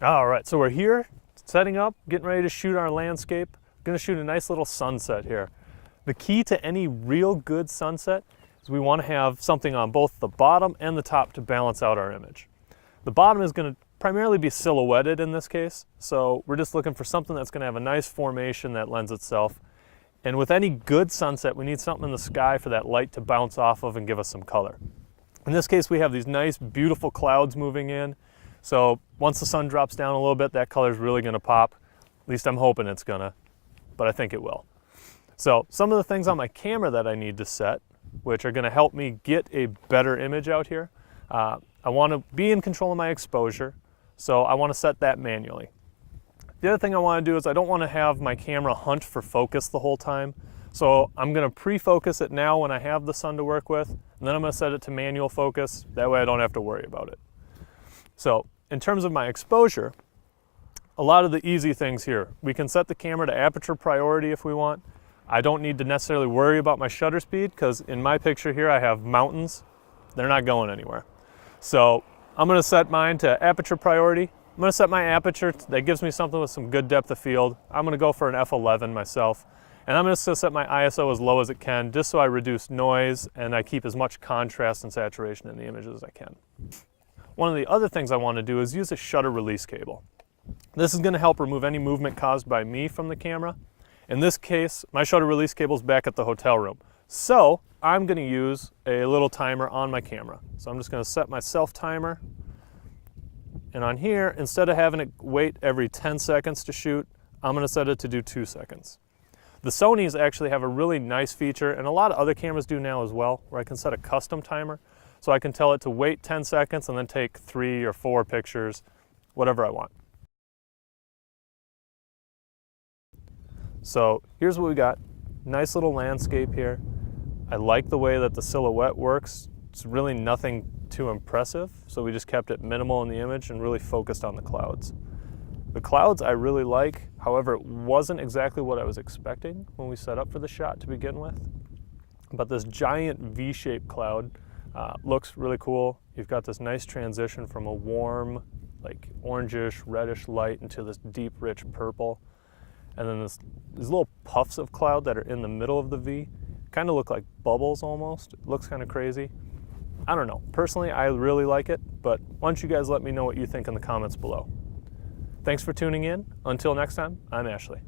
All right, so we're here, setting up, getting ready to shoot our landscape. Gonna shoot a nice little sunset here. The key to any real good sunset is we want to have something on both the bottom and the top to balance out our image. The bottom is going to primarily be silhouetted in this case, so we're just looking for something that's going to have a nice formation that lends itself. And with any good sunset, we need something in the sky for that light to bounce off of and give us some color. In this case, we have these nice, beautiful clouds moving in. So once the sun drops down a little bit, that color is really going to pop. At least I'm hoping it's gonna, but I think it will. So some of the things on my camera that I need to set, which are going to help me get a better image out here. I want to be in control of my exposure, so I want to set that manually. The other thing I want to do is I don't want to have my camera hunt for focus the whole time. So I'm going to pre-focus it now when I have the sun to work with, and then I'm going to set it to manual focus. That way I don't have to worry about it. So in terms of my exposure, a lot of the easy things here. We can set the camera to aperture priority if we want. I don't need to necessarily worry about my shutter speed because in my picture here I have mountains. They're not going anywhere. So I'm going to set mine to aperture priority. I'm going to set my aperture that gives me something with some good depth of field. I'm going to go for an f11 myself. And I'm going to set my ISO as low as it can just so I reduce noise and I keep as much contrast and saturation in the images as I can. One of the other things I want to do is use a shutter release cable. This is going to help remove any movement caused by me from the camera. In this case, my shutter release cable is back at the hotel room. So I'm going to use a little timer on my camera. So I'm just going to set my self timer. And on here, instead of having it wait every 10 seconds to shoot, I'm going to set it to do 2 seconds. The Sonys actually have a really nice feature, and a lot of other cameras do now as well, where I can set a custom timer. So I can tell it to wait 10 seconds and then take 3 or 4 pictures, whatever I want. So here's what we got. Nice little landscape here. I like the way that the silhouette works. It's really nothing too impressive, so we just kept it minimal in the image and really focused on the clouds. The clouds I really like, however, it wasn't exactly what I was expecting when we set up for the shot to begin with. But this giant V-shaped cloud looks really cool. You've got this nice transition from a warm, like orangish, reddish light into this deep, rich purple. And then these little puffs of cloud that are in the middle of the V kind of look like bubbles almost. It looks kind of crazy. I don't know. Personally, I really like it, but why don't you guys let me know what you think in the comments below. Thanks for tuning in. Until next time, I'm Ashley.